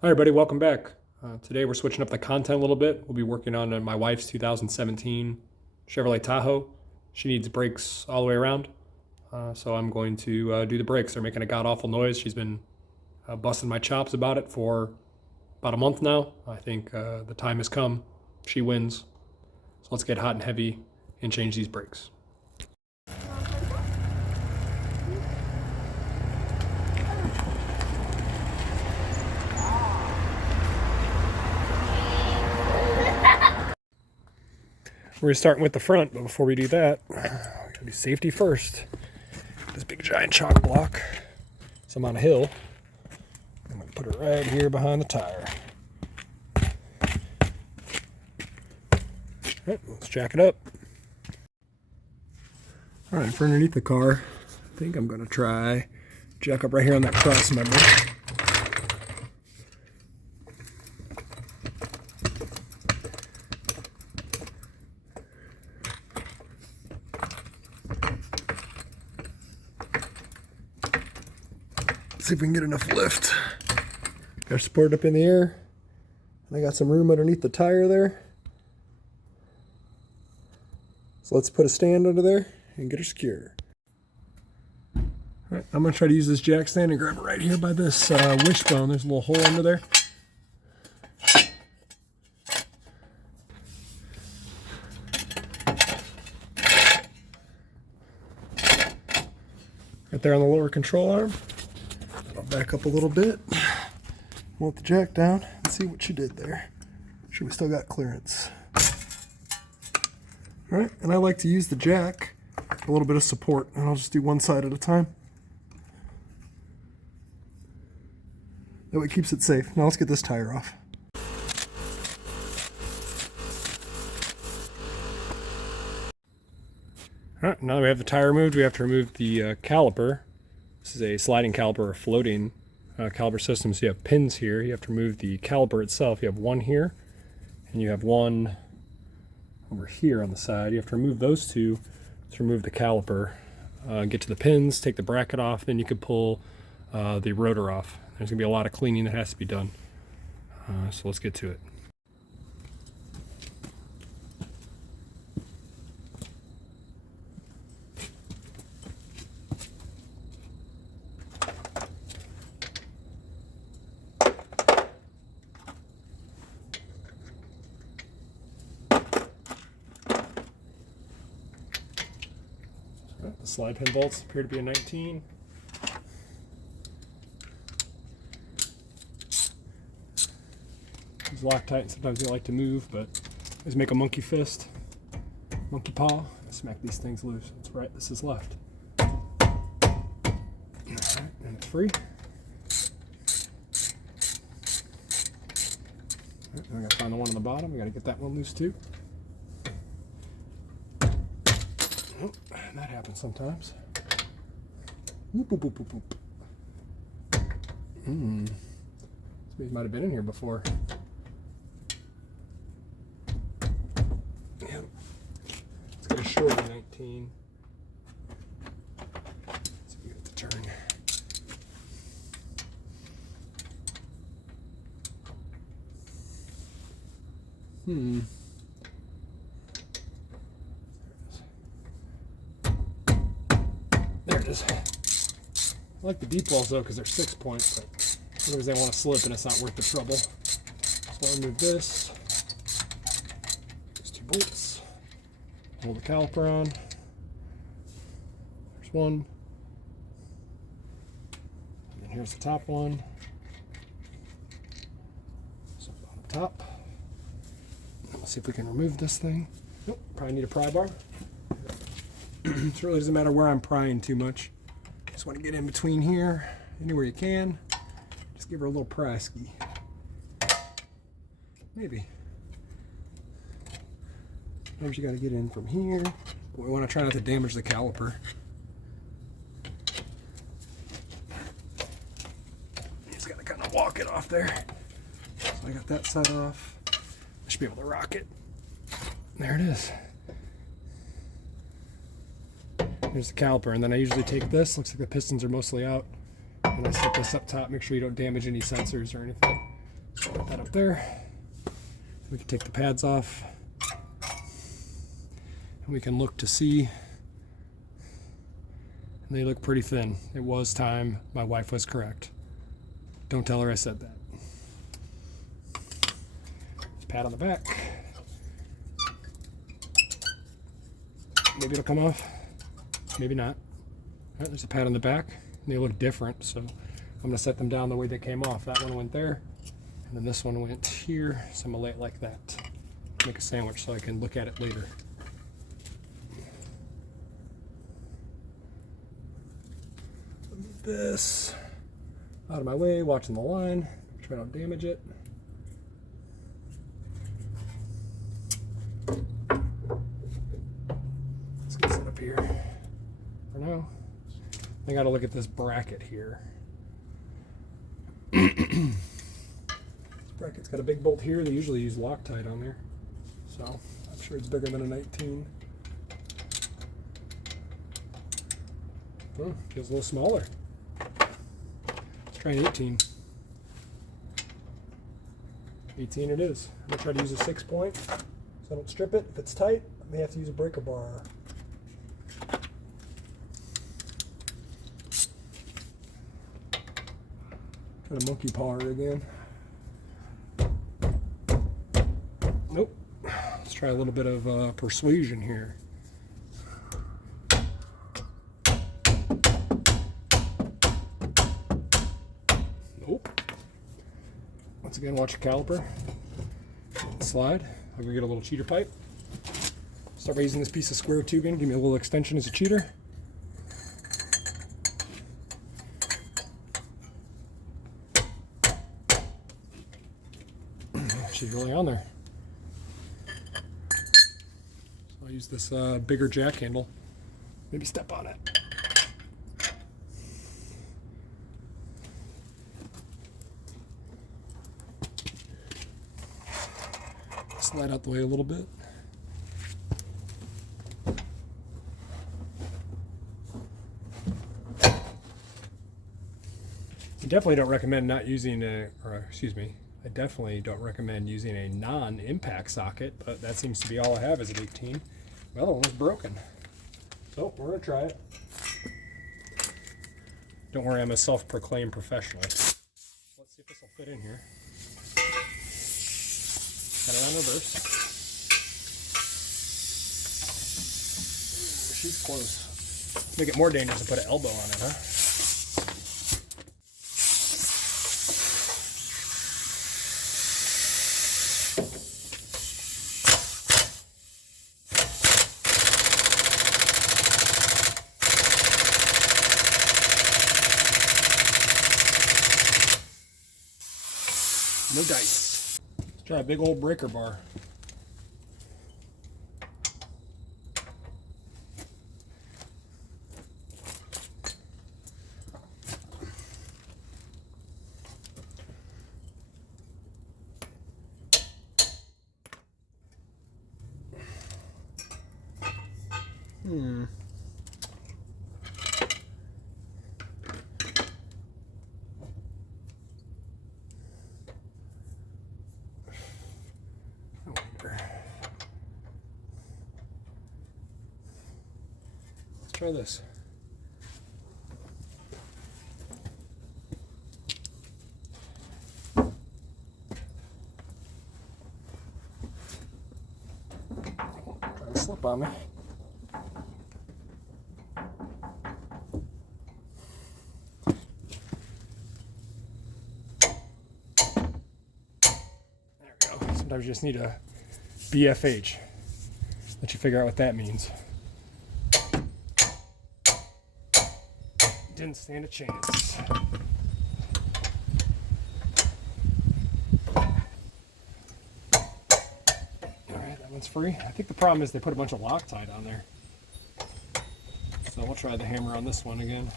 Hi everybody, welcome back. Today we're switching up the content a little bit. We'll be working on my wife's 2017 Chevrolet Tahoe. She needs brakes all the way around, so I'm going to do the brakes. They're making a god-awful noise. She's been busting my chops about it for about a month now. I think the time has come. She wins. So let's get hot and heavy and change these brakes. We're starting with the front, but before we do that, we gotta do safety first. This big giant chalk block. So I'm on a hill. I'm gonna put it right here behind the tire. All right, let's jack it up. All right, for underneath the car, I think I'm gonna try jack up right here on that cross member. See if we can get enough lift. Got her supported up in the air. And I got some room underneath the tire there. So let's put a stand under there and get her secure. All right, I'm gonna try to use this jack stand and grab it right here by this wishbone. There's a little hole under there. Right there on the lower control arm. I'll back up a little bit. Move the jack down and see what she did there. Sure, we still got clearance. All right, and I like to use the jack a little bit of support, and I'll just do one side at a time. That way it keeps it safe. Now let's get this tire off. All right, now that we have the tire removed, we have to remove the caliper. This is a sliding caliper or floating caliper system. So you have pins here. You have to remove the caliper itself. You have one here, and you have one over here on the side. You have to remove those two to remove the caliper. Get to the pins, take the bracket off, then you can pull the rotor off. There's going to be a lot of cleaning that has to be done. So let's get to it. The slide pin bolts appear to be a 19. These Loctite, and sometimes they like to move, but always make a monkey fist, monkey paw, and smack these things loose. That's right, this is left. Alright, and it's free. Alright, now we gotta find the one on the bottom. We gotta get that one loose too. Oh, that happens sometimes. Boop, boop, boop, boop, boop. Somebody might have been in here before. Yeah. Let's get a short 19. Let's see if we get the turn. There it is. I like the deep walls though because they're 6 points, but otherwise they want to slip and it's not worth the trouble. So I'll remove this. There's 2 bolts. Hold the caliper on. There's one. And then here's the top one. So bottom top. Let's see if we can remove this thing. Nope, probably need a pry bar. It really doesn't matter where I'm prying too much. Just want to get in between here, anywhere you can. Just give her a little pry ski. Maybe. Sometimes you got to get in from here. But we want to try not to damage the caliper. You just got to kind of walk it off there. So I got that side off. I should be able to rock it. There it is. Here's the caliper, and then I usually take this. Looks like the pistons are mostly out. And I set this up top. Make sure you don't damage any sensors or anything. Put that up there. We can take the pads off. And we can look to see. And they look pretty thin. It was time. My wife was correct. Don't tell her I said that. Pad on the back. Maybe it'll come off. Maybe not. All right, there's a pad on the back. And they look different, so I'm going to set them down the way they came off. That one went there, and then this one went here. So I'm going to lay it like that. Make a sandwich so I can look at it later. Move this out of my way, watching the line. Try not to damage it. Let's get set up here for now. I got to look at this bracket here. This bracket's got a big bolt here. They usually use Loctite on there, so I'm sure it's bigger than a 19. Oh, feels a little smaller. Let's try an 18. 18 it is. I'm gonna try to use a 6-point so I don't strip it. If it's tight, I may have to use a breaker bar. Try to monkey paw her again. Nope. Let's try a little bit of persuasion here. Nope. Once again, watch the caliper. Slide. I'm gonna get a little cheater pipe. Start by using this piece of square tubing. Give me a little extension as a cheater. She's really on there. So I'll use this bigger jack handle. Maybe step on it. Slide out the way a little bit. I definitely don't recommend not using I definitely don't recommend using a non-impact socket, but that seems to be all I have is an 18. Well, the one was broken. So we're gonna try it. Don't worry, I'm a self-proclaimed professional. Let's see if this will fit in here. Got it on reverse. Ooh, she's close. Let's make it more dangerous to put an elbow on it, huh? No dice. Let's try a big old breaker bar. Try this. Try to slip on me. There we go. Sometimes you just need a BFH. Let you figure out what that means. Didn't stand a chance. Alright, that one's free. I think the problem is they put a bunch of Loctite on there. So we'll try the hammer on this one again.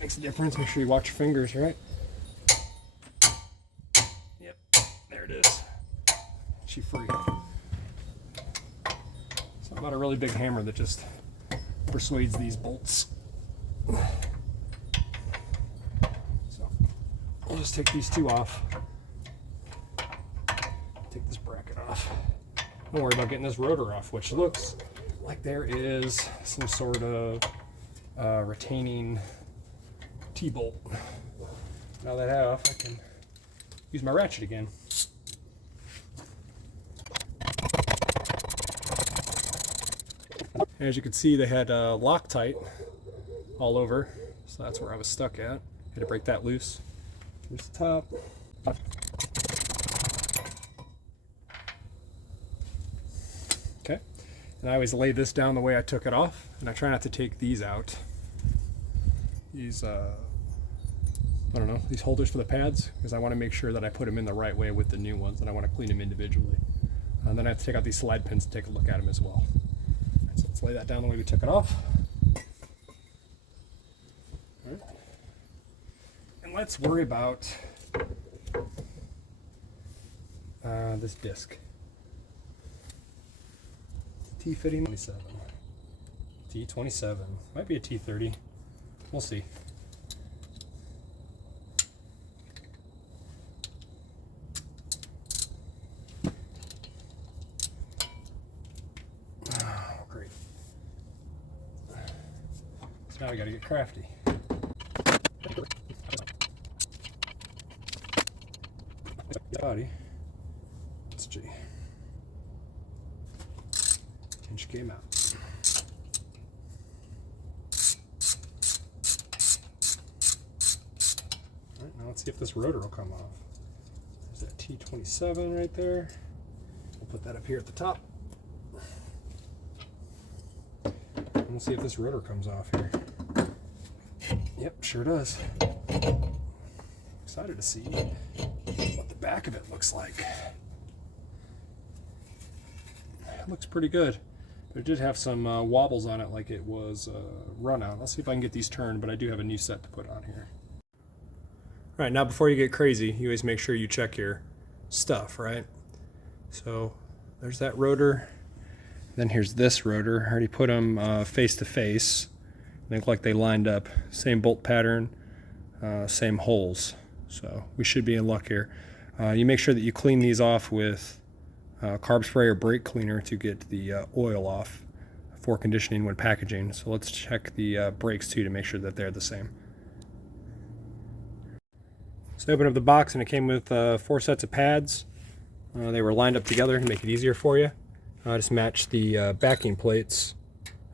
Makes a difference. Make sure you watch your fingers, right? Yep, there it is. She's free. Something about a really big hammer that just persuades these bolts. So we'll just take these two off. off. Don't worry about getting this rotor off, which looks like there is some sort of retaining T-bolt. Now that I have, I can use my ratchet again. As you can see, they had Loctite all over, so that's where I was stuck at. Had to break that loose. Here's the top. Okay, and I always lay this down the way I took it off, and I try not to take these out. These, I don't know, these holders for the pads, because I want to make sure that I put them in the right way with the new ones, and I want to clean them individually. And then I have to take out these slide pins and take a look at them as well. So let's lay that down the way we took it off. All right. And let's worry about this disc. T-fitting 27. T27. Might be a T30. We'll see. Oh, great. So now we got to get crafty. Body. Let's G. Hinge came out. Alright, now let's see if this rotor will come off. There's that T27 right there. We'll put that up here at the top. And we'll see if this rotor comes off here. Yep, sure does. Excited to see what the back of it looks like. It looks pretty good, but it did have some wobbles on it like it was run out. I'll see if I can get these turned, but I do have a new set to put on here. All right, now before you get crazy, you always make sure you check your stuff, right? So there's that rotor. Then here's this rotor. I already put them face to face. They look like they lined up. Same bolt pattern, same holes. So we should be in luck here. You make sure that you clean these off with carb spray or brake cleaner to get the oil off for conditioning when packaging. So let's check the brakes too to make sure that they're the same. So I opened up the box and it came with 4 sets of pads. They were lined up together to make it easier for you. I just matched the backing plates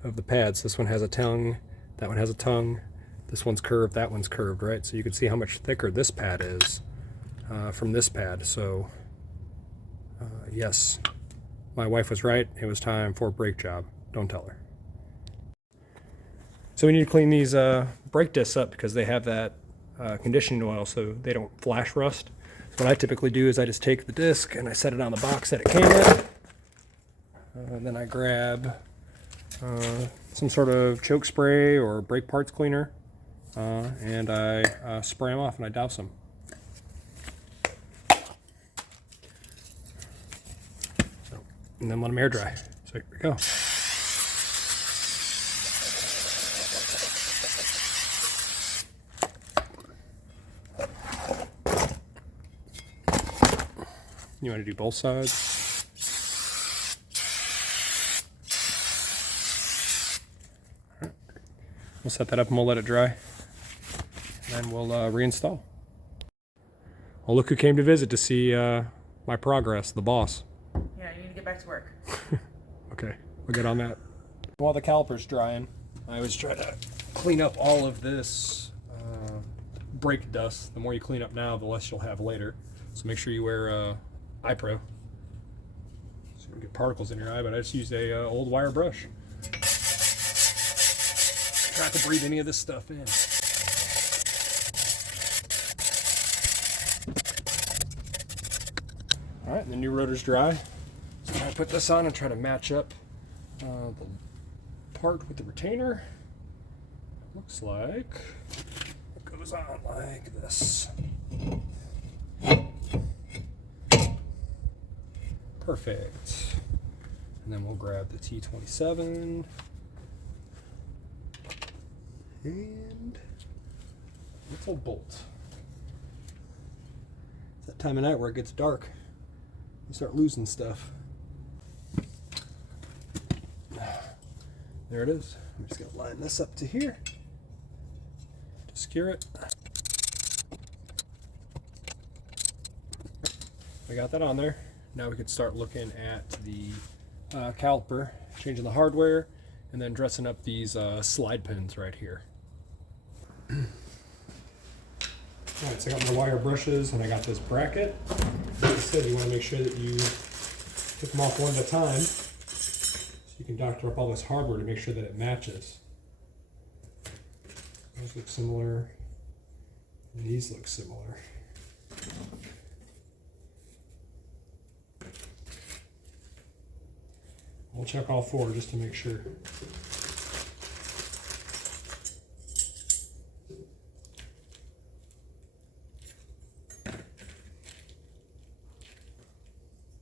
of the pads. This one has a tongue, that one has a tongue. This one's curved, that one's curved, right? So you can see how much thicker this pad is from this pad. So yes, my wife was right. It was time for a brake job. Don't tell her. So we need to clean these brake discs up because they have that conditioning oil so they don't flash rust. So what I typically do is I just take the disc and I set it on the box that it came in. And then I grab some sort of choke spray or brake parts cleaner. And I spray them off and I douse them. So, and then let them air dry. So here we go. You want to do both sides? All right. We'll set that up and we'll let it dry. And we'll reinstall. Well, look who came to visit to see my progress, the boss. Yeah, you need to get back to work. Okay, we'll get on that. While the caliper's drying, I always try to clean up all of this brake dust. The more you clean up now, the less you'll have later. So make sure you wear eye pro. So you don't get particles in your eye, but I just use a old wire brush. Try not to breathe any of this stuff in. All right, and the new rotor's dry. So I'm gonna put this on and try to match up the part with the retainer. Looks like it goes on like this. Perfect. And then we'll grab the T27 and let's bolt. It's that time of night where it gets dark. you start losing stuff. There it is. I'm just going to line this up to here to secure it. I got that on there. Now we could start looking at the caliper, changing the hardware, and then dressing up these slide pins right here. Alright, so I got my wire brushes and I got this bracket. Like I said, you want to make sure that you take them off one at a time so you can doctor up all this hardware to make sure that it matches. Those look similar, and these look similar. We'll check all four just to make sure.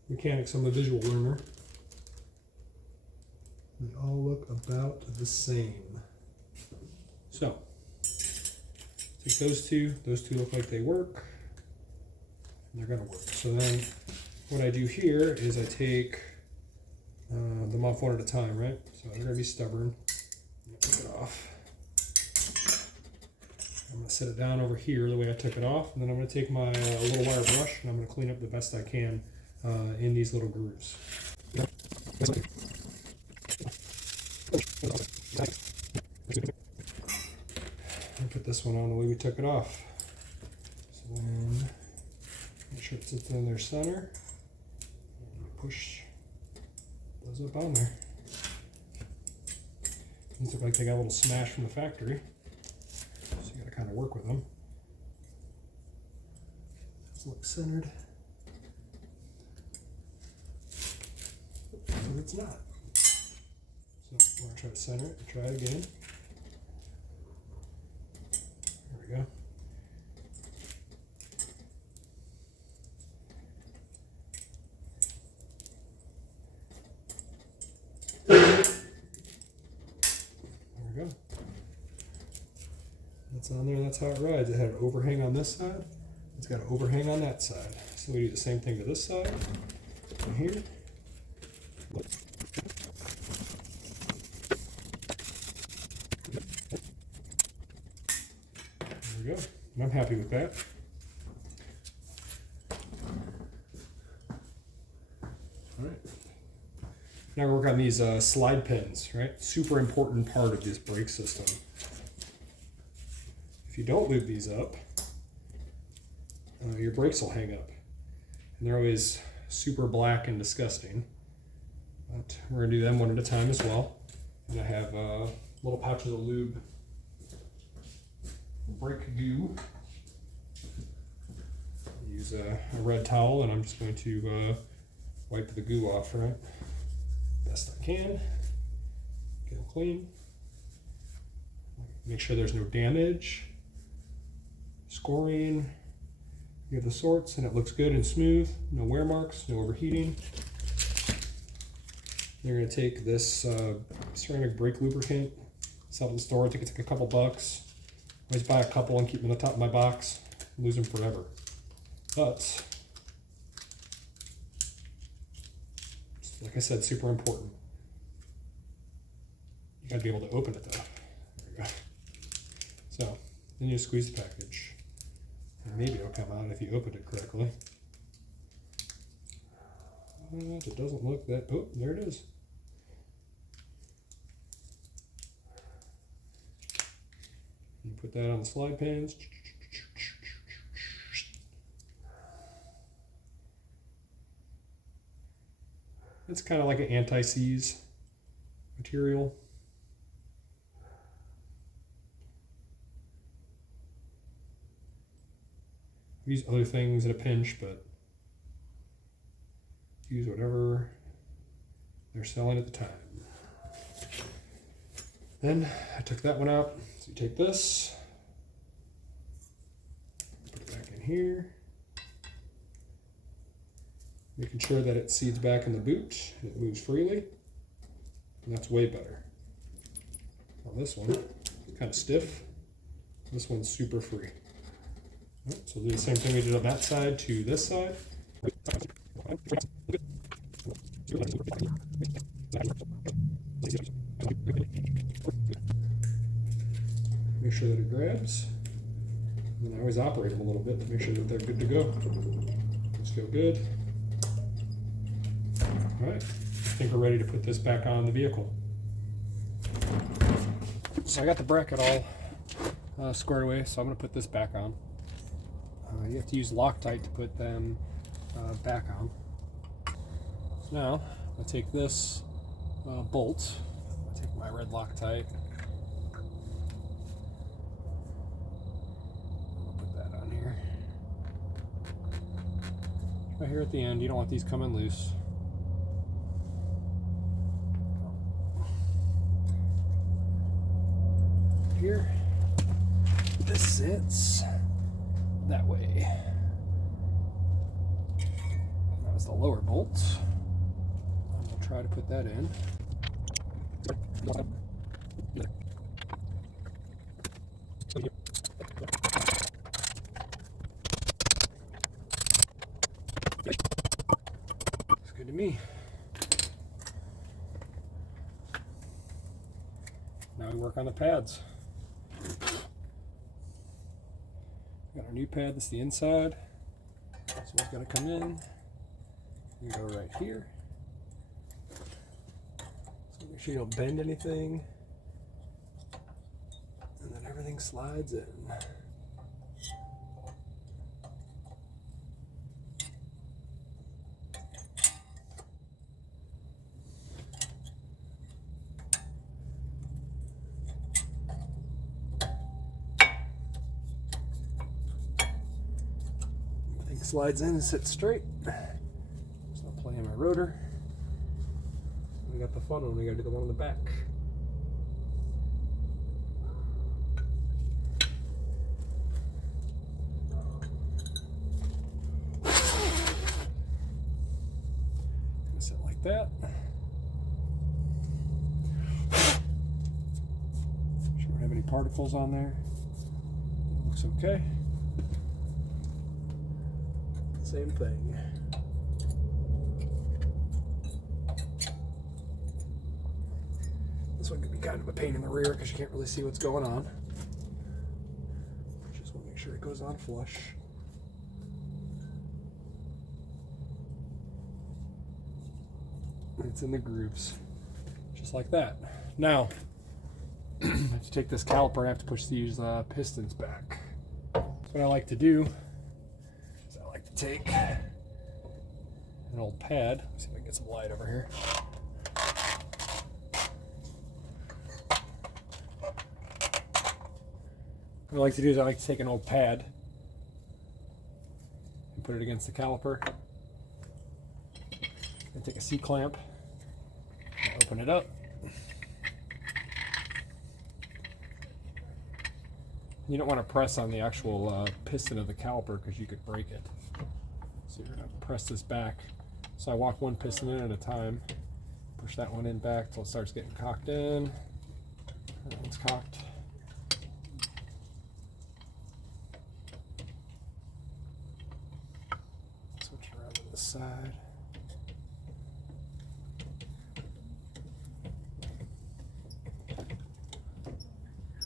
Mechanics on the visual learner. They all look about the same. So, take those two look like they work, and they're gonna work. So then what I do here is I take them off one at a time, right? So they're gonna be stubborn. Take it off. I'm gonna set it down over here the way I took it off, and then I'm gonna take my little wire brush and I'm gonna clean up the best I can in these little grooves. And put this one on the way we took it off. So then make sure it sits in their center. And push those up on there. These look like they got a little smash from the factory, so you got to kind of work with them. These look centered. So it's not. So we're going to try to center it and try it again. There we go. That's on there, and that's how it rides. It had an overhang on this side, it's got an overhang on that side. So we do the same thing to this side, and here. There we go, and I'm happy with that. Alright. Now we work on these slide pins, right? Super important part of this brake system. If you don't lube these up, your brakes will hang up. And they're always super black and disgusting. But we're going to do them one at a time as well. And I have little pouches of lube, brake goo. Use a red towel, and I'm just going to wipe the goo off, right? Best I can. Get them clean. Make sure there's no damage. Scoring, you have the sorts, and it looks good and smooth. No wear marks, no overheating. You're going to take this ceramic brake lubricant, sell it in the store. I think it's like a couple bucks. I always buy a couple and keep them on the top of my box. Lose them forever. But, like I said, super important. You got to be able to open it though. There we go. So, then you squeeze the package. And maybe it'll come out if you opened it correctly. It doesn't look that. Oh, there it is. You put that on the slide pins. It's kind of like an anti-seize material. Use other things in a pinch, but use whatever they're selling at the time. Then I took that one out. So you take this, put it back in here, making sure that it seats back in the boot and it moves freely. And that's way better. On this one, it's kind of stiff. This one's super free. So we'll do the same thing we did on that side to this side. Make sure that it grabs. And I always operate them a little bit to make sure that they're good to go. Those feel good. All right, I think we're ready to put this back on the vehicle. So I got the bracket all squared away, so I'm going to put this back on. You have to use Loctite to put them back on. So now I'll take this bolt, I'll take my red Loctite, I'll put that on here. Right here at the end, you don't want these coming loose. Here, this sits that way. That was the lower bolt. I'm going to try to put that in. Looks good to me. Now we work on the pads. Got our new pad, that's the inside. So we've got to come in and go right here. So make sure you don't bend anything. And then everything slides in. Slides in and sits straight. So I'll play in my rotor. We got the fun one, we gotta do the one on the back. Gonna sit like that. Make sure we don't have any particles on there. Looks okay. Same thing. This one could be kind of a pain in the rear because you can't really see what's going on. Just want to make sure it goes on flush. It's in the grooves, just like that. Now, I have to take this caliper and I have to push these pistons back. So what I like to do, take an old pad. Let's see if I can get some light over here. What I like to do is I like to take an old pad and put it against the caliper and take a C-clamp and open it up. You don't want to press on the actual piston of the caliper because you could break it. So you're going to press this back. So I walk one piston in at a time, push that one in back till it starts getting cocked in. That one's cocked. Switch it around to this side.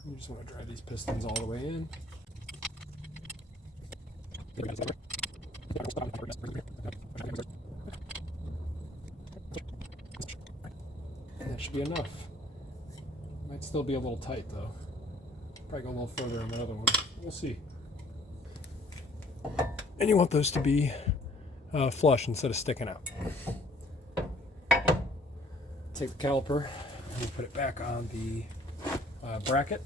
You just want to drive these pistons all the way in. And that should be enough. Might still be a little tight though. Probably go a little further on the other one. We'll see. And you want those to be flush instead of sticking out. Take the caliper and put it back on the bracket.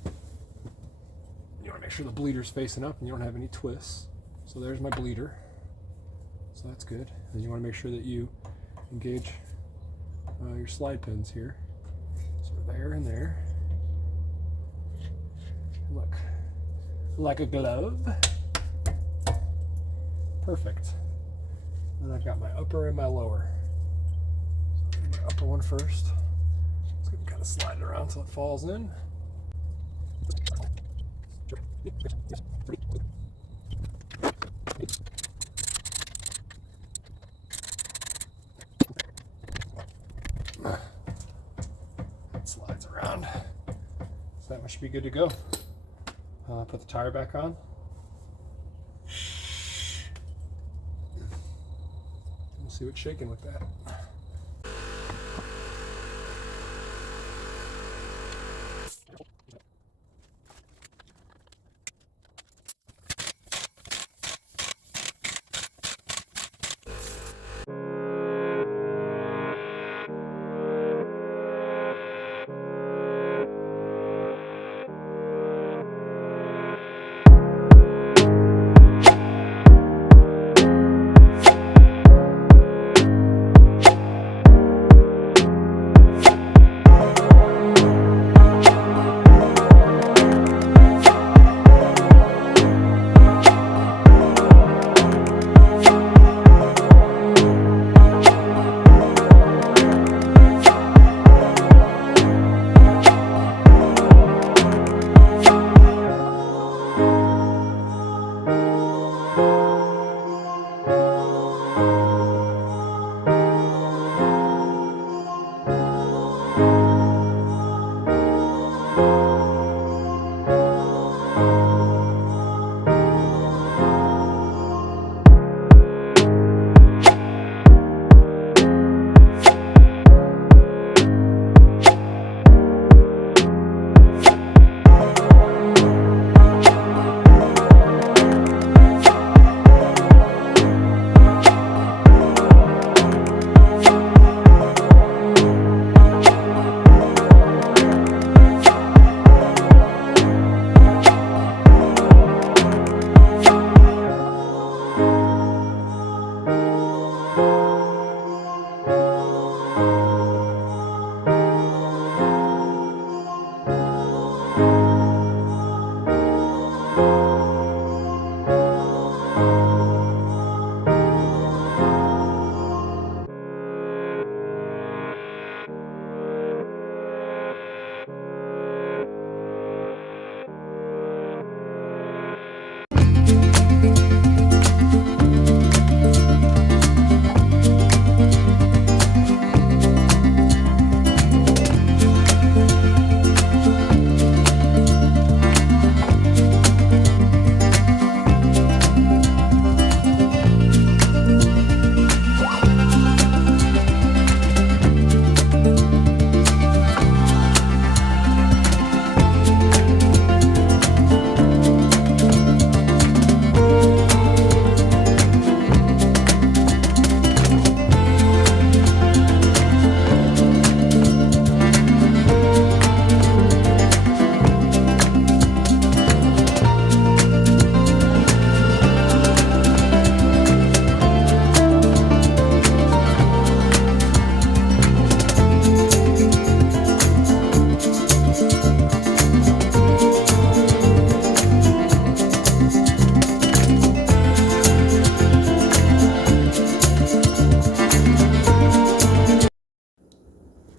You want to make sure the bleeder's facing up and you don't have any twists. So there's my bleeder. So that's good. And you want to make sure that you engage your slide pins here. So there and there. Look, like a glove. Perfect. And I've got my upper and my lower. So I'll do my upper one first. It's going to kind of slide it around until it falls in. should be good to go. Put the tire back on. We'll see what's shaking with that.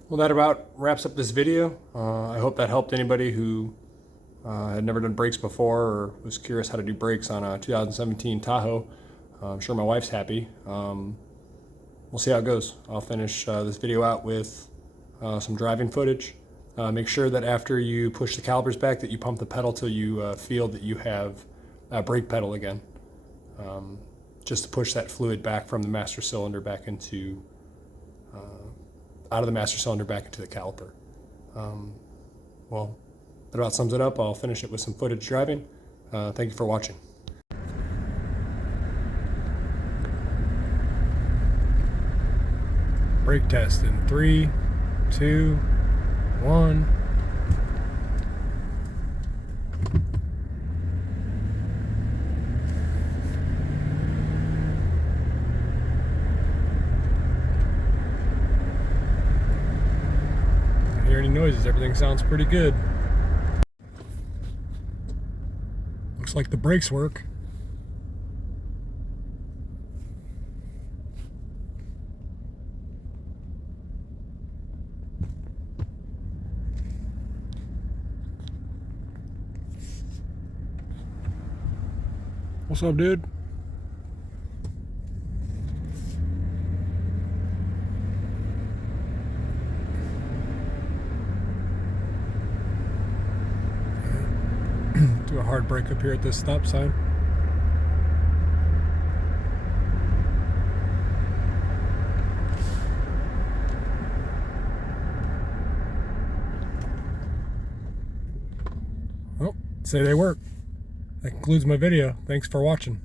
Well, that about wraps up this video. I hope that helped anybody who had never done brakes before or was curious how to do brakes on a 2017 Tahoe. I'm sure my wife's happy. We'll see how it goes. I'll finish this video out with some driving footage. Make sure that after you push the calipers back that you pump the pedal till you feel that you have a brake pedal again. Just to push that fluid back from the master cylinder back into out of the master cylinder back into the caliper. Well, that about sums it up. I'll finish it with some footage driving. Thank you for watching. Brake test in 3, 2, 1. Don't hear any noises. Everything sounds pretty good. Looks like the brakes work. What's up, dude? Do a hard brake up here at this stop sign. Oh, say they work. That concludes my video. Thanks for watching.